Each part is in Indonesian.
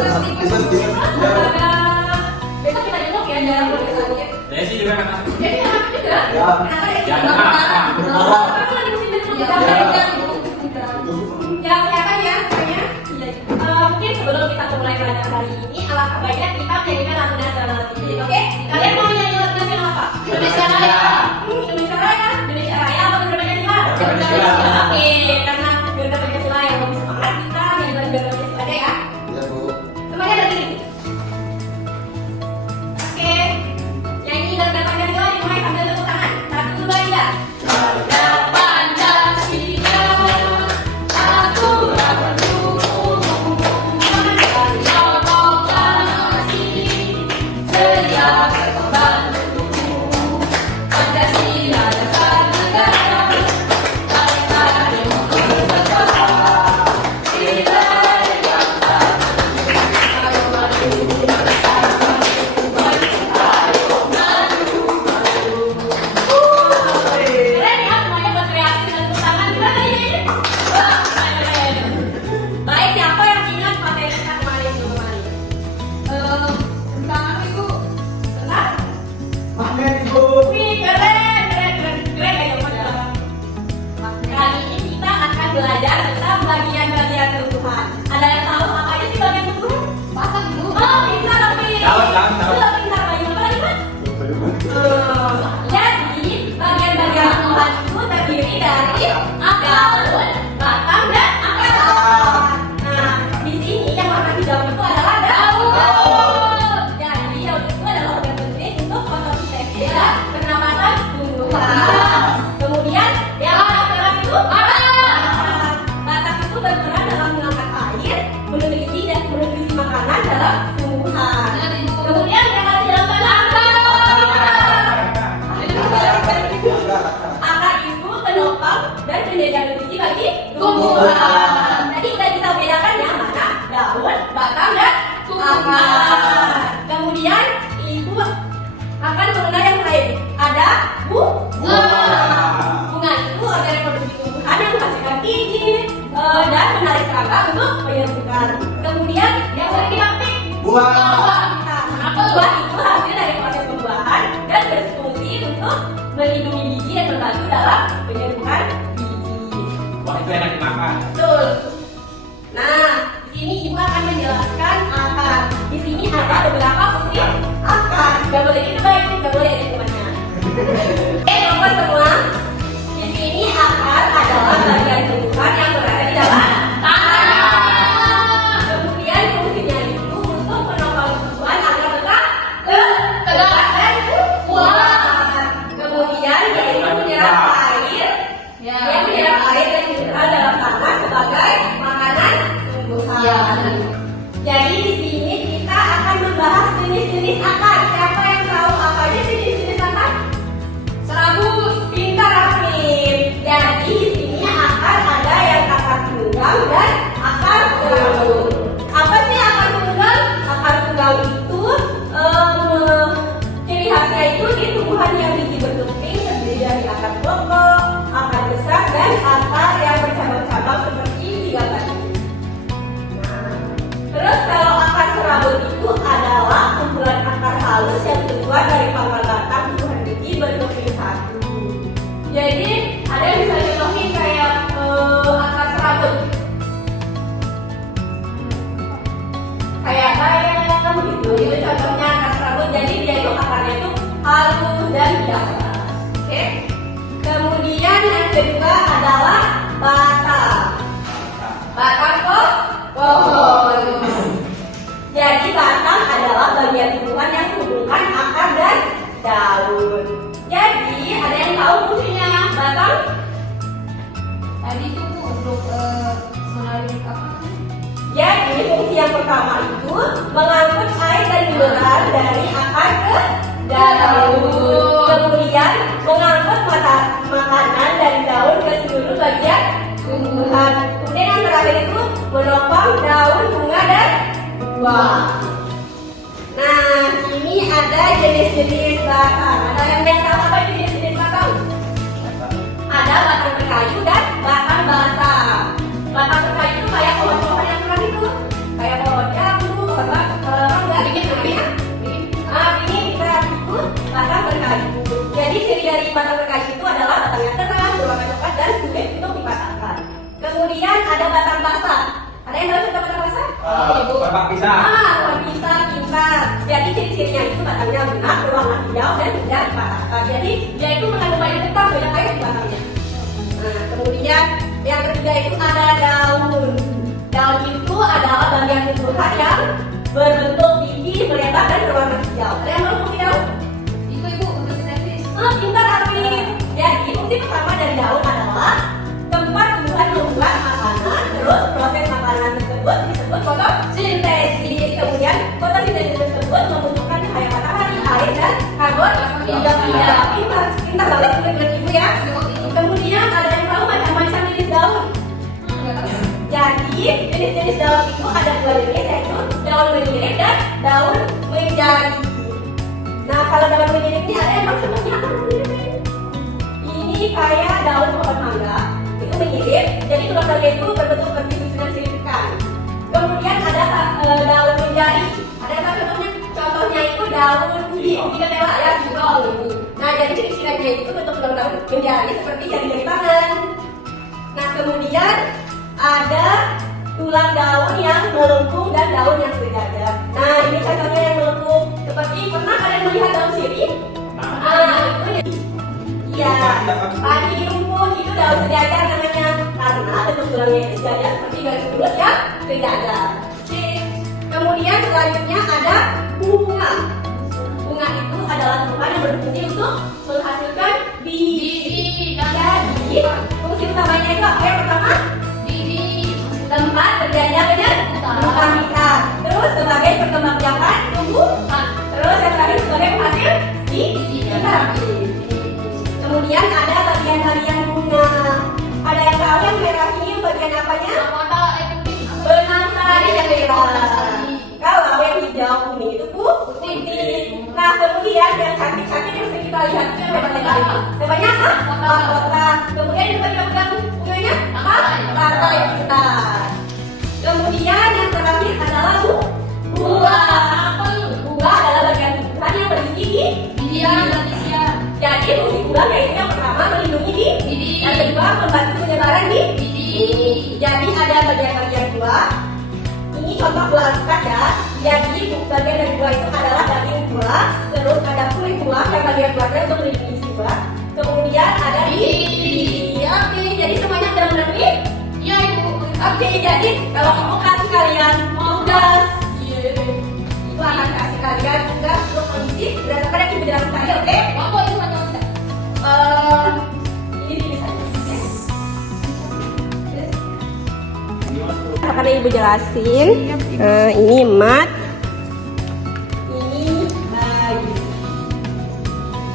Besok kita jenguk ya, jangan lupa sakit. Desi juga kan? Jadi anak juga. Ya. Ya, siapa ya? Mungkin sebelum kita mulai belajar hari ini, alangkah baiknya kita menyanyikan lagu nasional ini. Oke? Kalian mau nyanyi lagu nasional apa? Indonesia Raya. Indonesia Raya. Indonesia Raya apa Garuda Pancasila? Oke, karena Garuda Pancasila yang lebih semangat kita nyanyi lagu Garuda Pancasila aja ya. Semuanya dari ini. Oke, nyanyi Garuda Pancasila dimulai sambil tepuk tangan. 1, 2, 3. Garuda Pancasila, aku belajar tentang bagian-bagian tumbuhan. Ada yang tahu apa aja sih bagian tumbuhan? Batang dulu. Oh, pintar tapi. Pintar bagian apa lagi, Pak? Jadi bagian-bagian tumbuhan itu terdiri dari akar, batang, dan akar. Nah, di sini yang warna hijau itu adalah daun. Jadi daun itu adalah organ penting untuk fotosintesis dan pernapasan tumbuhan. Kemudian yang akar itu berperan dalam mengangkat air, menutrisi dan menutrisi makanan dalam tumbuhan. Kemudian yang ada di dalam akar itu penopang dan penjaga nutrisi bagi tumbuhan. Tadi kita bisa bedakan yang mana daun, batang, dan akar. Kemudian ibu akan mengenal yang lain. Ada bunga. Bunga itu organ reproduksi tumbuhan yang menghasilkan biji dan menarik serangga untuk penyerbukan. Kemudian yang sering dipetik buah. Buah itu hasil dari proses pembuahan dan berfungsi untuk melindungi biji dan membantu dalam penyerbukan biji. Wah, itu enak dimakan. Betul. Nah, di sini ibu akan menjelaskan akar. Di sini ada beberapa fungsi akar. Gak boleh gitu baik, gak boleh ada temannya. Bapak semua. Di sini akar adalah bagian tumbuhan yang berada di dalam tanah. Kemudian fungsinya itu untuk menopang tumbuhan agar tetap tegak dan kuat. Kemudian yaitu menyerap air, yang menyerap air dan mineral dalam tanah sebagai makanan tumbuhan. Jadi di sini kita akan membahas jenis-jenis akar. Siapa yang tahu apa aja sih jenis-jenis akar? Serabut, pintar Afif. Jadi di sini akar ada yang akar tunggal dan akar serabut. Apa sih akar tunggal? Akar tunggal itu ciri khasnya itu di tumbuhan yang biji bertumping terdiri dari akar pokok, akar besar, dan akar yang bercabang-cabang seperti di gambar ini. Terus kalau akar serabut itu adalah kumpulan akar halus yang terbuat dari pangkal batang tumbuhan biji bertumping satu. Jadi ada yang bisa contohin kayak akar serabut, kayak bayam gitu. Itu contohnya akar serabut. Jadi dia itu akarnya itu halus dan tidak keras. Oke. Kemudian yang kedua adalah batang. Batang pohon. Jadi batang adalah bagian tumbuhan yang menghubungkan akar dan daun. Jadi ada yang tahu fungsinya batang? Tadi itu untuk menarik apa? Jadi fungsi yang pertama itu mengangkut air dan mineral dari akar ke daun. Kemudian mengangkut makanan dari daun ke seluruh bagian tumbuhan. Kemudian yang terakhir itu menopang daun, bunga, dan buah. Nah, ini ada jenis-jenis batang. Ada yang tahu apa itu jenis-jenis batang? Ada batang berkayu dan batang basah. Batang berkayu itu kayak pohon-pohon yang keras itu, kayak pohon jambu, ada batang basah. Ada yang tahu contoh batang basah? Bapak pisah. Pohon pisang, pintar. Jadi ciri-cirinya itu batangnya lunak, berwarna hijau dan tidak dipatahkan. Jadi dia itu mengandung banyak getah, banyak air di batangnya. Nah, kemudian yang ketiga itu ada daun. Daun itu adalah bagian tumbuhan yang berbentuk tinggi, melebar dan berwarna hijau. Ada yang mau fungsi daun? Itu ibu untuk sintetis. Pintar Arvin. Jadi fungsi pertama dari daun adalah tempat tumbuhan membuat makanan. Terus proses makanan tersebut disebut fotosintesis. Kemudian fotosintesis tersebut membutuhkan cahaya matahari, air dan karbon dioksida. Pintar banget buat ibu ya. Kemudian ada yang tahu macam-macam jenis daun. Jadi jenis-jenis daun itu ada dua jenis, yaitu daun menyirik dan daun menjadi. Nah, kalau daun menyirik ini ada yang maksudnya apa menyirik? Ini kayak daun pohon mangga, itu menyirik, jadi tulang-tulangnya itu berbentuk seperti susunan siripkan. Kemudian ada daun menjadi. Ada apa contohnya? Contohnya itu daun ketela ya, singkong. Nah, jadi ciri-cirinya itu bentuk tulang-tulang menjadi seperti jari-jari tangan. Nah, kemudian ada tulang daun yang melengkung dan daun yang sejajar. Nah, ini contohnya yang melengkung. Seperti pernah kalian melihat daun sirih? Itu iya. Padi rumput itu daun sejajar namanya, karena bentuk tulangnya itu sejajar seperti garis lurus yang sejajar. Kemudian selanjutnya ada bunga. Bunga itu adalah tumbuhan yang berfungsi untuk menghasilkan biji. Jadi fungsi utamanya itu apa yang pertama? Tempat terjadinya penyerbukan kita. Terus sebagai perkembangbiakan tumbuhan. Terus yang terakhir sebagai penghasil biji. Kemudian ada bagian-bagian bunga. Ada yang tahu yang merah ini bagian apanya? Benang sari yang merah. Kalau yang hijau kuning itu putih. Nah, kemudian yang cantik-cantik yang sering kita lihat itu yang banyak. Namanya apa? Mahkota. Kemudian yang pegang bunganya apa? Partai kita. Kemudian yang terakhir adalah buah. Buah adalah bagian tumbuhan yang berisi di jadi fungsi buah yaitu yang pertama melindungi biji. Yang kedua membantu penyebaran biji. Jadi ada bagian-bagian buah. Ini contoh buah alpukat ya. Jadi bagian dari buah itu adalah daging buah. Terus ada kulit buah yang bagian buahnya untuk melindungi isi buah. Kemudian ada biji. Oke, jadi semuanya sudah mengerti? Iya ibu. Oke, jadi kalau ibu kasih kalian tugas, ibu akan kasih kalian tugas untuk mengisi berdasarkan yang ibu jelaskan tadi, oke? Ini bisa. Karena ibu jelasin, ini mat, ini bayi.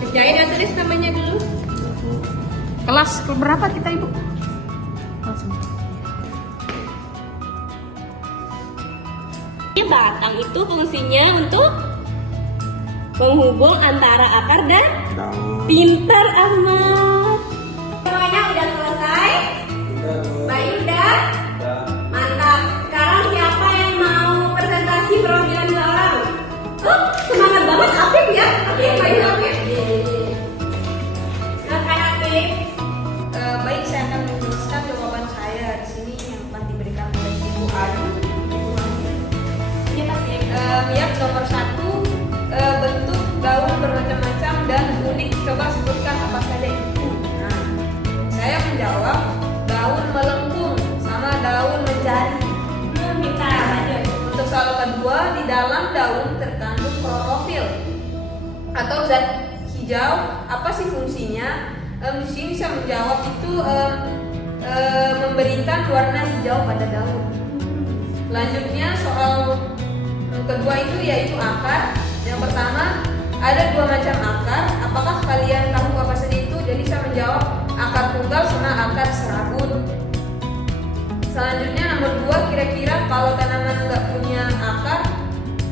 Kerjain ya, tulis namanya dulu. Kelas berapa kita ibu? Batang itu fungsinya untuk menghubung antara akar dan pintar Ahmad. Semuanya udah selesai? Bayi udah? Mantap. Sekarang siapa yang mau presentasi perwakilan seorang? Semangat banget Afif ya? Afif, Bayi Afif. Silakan Afif. Baik, saya akan menuliskan jawaban saya di sini yang akan diberikan oleh Ibu Ayu. Yang nomor 1, bentuk daun bermacam-macam dan unik. Coba sebutkan apa saja itu. Nah, saya menjawab daun melengkung sama daun menjadi. Untuk soal kedua, di dalam daun terkandung klorofil atau zat hijau. Apa sih fungsinya? Di sini saya menjawab itu memberikan warna hijau pada daun. Selanjutnya soal kedua itu yaitu akar. Yang pertama, ada 2 macam akar. Apakah kalian tahu apa saja itu? Jadi saya menjawab akar tunggal sama akar serabut. Selanjutnya nomor 2, kira-kira kalau tanaman nggak punya akar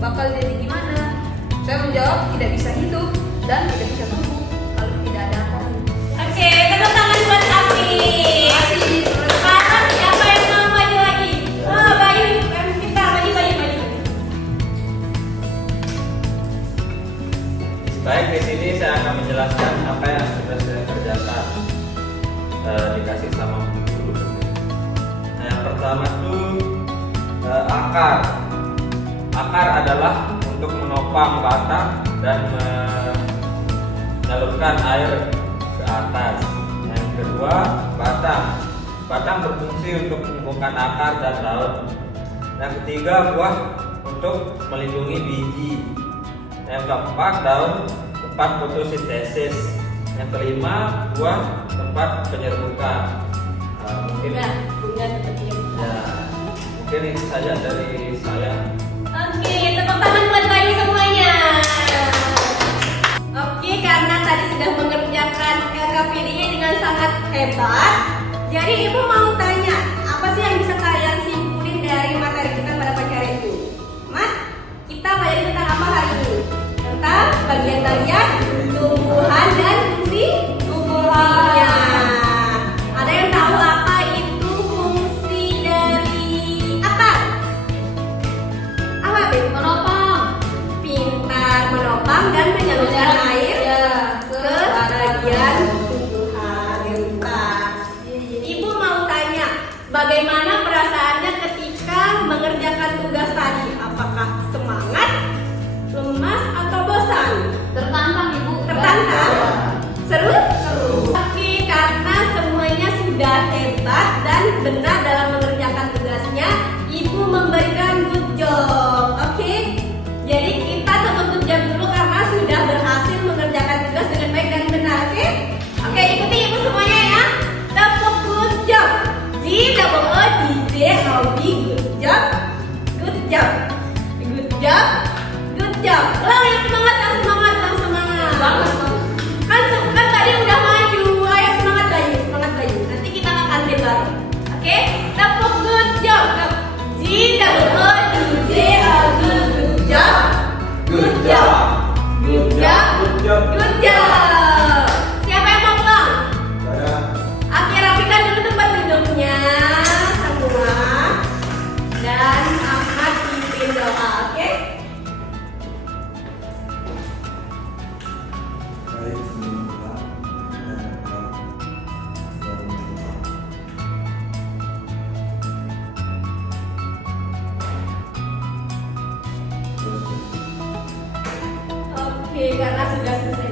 bakal jadi gimana? Saya menjawab tidak bisa hidup dan tidak bisa tumbuh kalau tidak ada akar. Oke, tepuk tangan buat Afif. Sekarang siapa yang mau maju lagi? Bayu, kita Bayu. Baik, di sini saya akan menjelaskan apa yang sudah saya kerjakan. Dikasih sama guru. Nah, yang pertama akar. Akar adalah untuk menopang batang dan menyalurkan air ke atas. Yang kedua, batang. Batang berfungsi untuk menumbuhkan akar dan daun. Yang ketiga, buah untuk melindungi biji. Yang keempat, daun tempat fotosintesis. Yang kelima, buah tempat penyerbukan. Mungkin punya seperti itu. ya, mungkin itu saja dari saya. Oke, tepuk tangan buat Bayu semuanya. Oke, karena tadi sudah mengerjakan LKPD-nya dengan sangat hebat, jadi Ibu mau tanya, apa sih yang bisa kalian simpulin dari materi kita pada pagi hari ini? Mat, kita belajar tentang apa hari ini? Tentang bagian-bagian tumbuhan dan fungsi tubuhnya. Ada yang tahu apa itu fungsi dari akar? Apa Bim? Menopang. Pintar, menopang dan menyalurkan air ke bagian tumbuhan. Pintar. Ibu mau tanya, bagaimana perasaannya ketika mengerjakan tugas tadi? Apakah semangat, lemas, atau bosan? Tertantang Ibu. Tertantang? Seru? Seru. Oke, karena semuanya sudah hebat dan benar dalam mengerjakan tugasnya, Ibu memberikan good job. Oke? Jadi kita tetap good job dulu karena sudah berhasil mengerjakan tugas dengan baik dan benar. Oke? Oke, ikuti Ibu semuanya ya. Tepuk good job. G-O-O-D-J-O-B, good job. Good job. Good job. Good job. Yang semangat, yang semangat, yang semangat. Bagus. Kan tadi udah maju. Ayo semangat Bayu, semangat Bayu. Nanti kita akan bareng. Oke? Tepuk good job. G-O-O-D-J-O-B, good job. Good job. Good job. Good job. Siapa yang mau pulang? Oke, rapikan dulu tempat duduknya semua. Dan Ahmad pimpin doa, oke? Oke, karena sudah selesai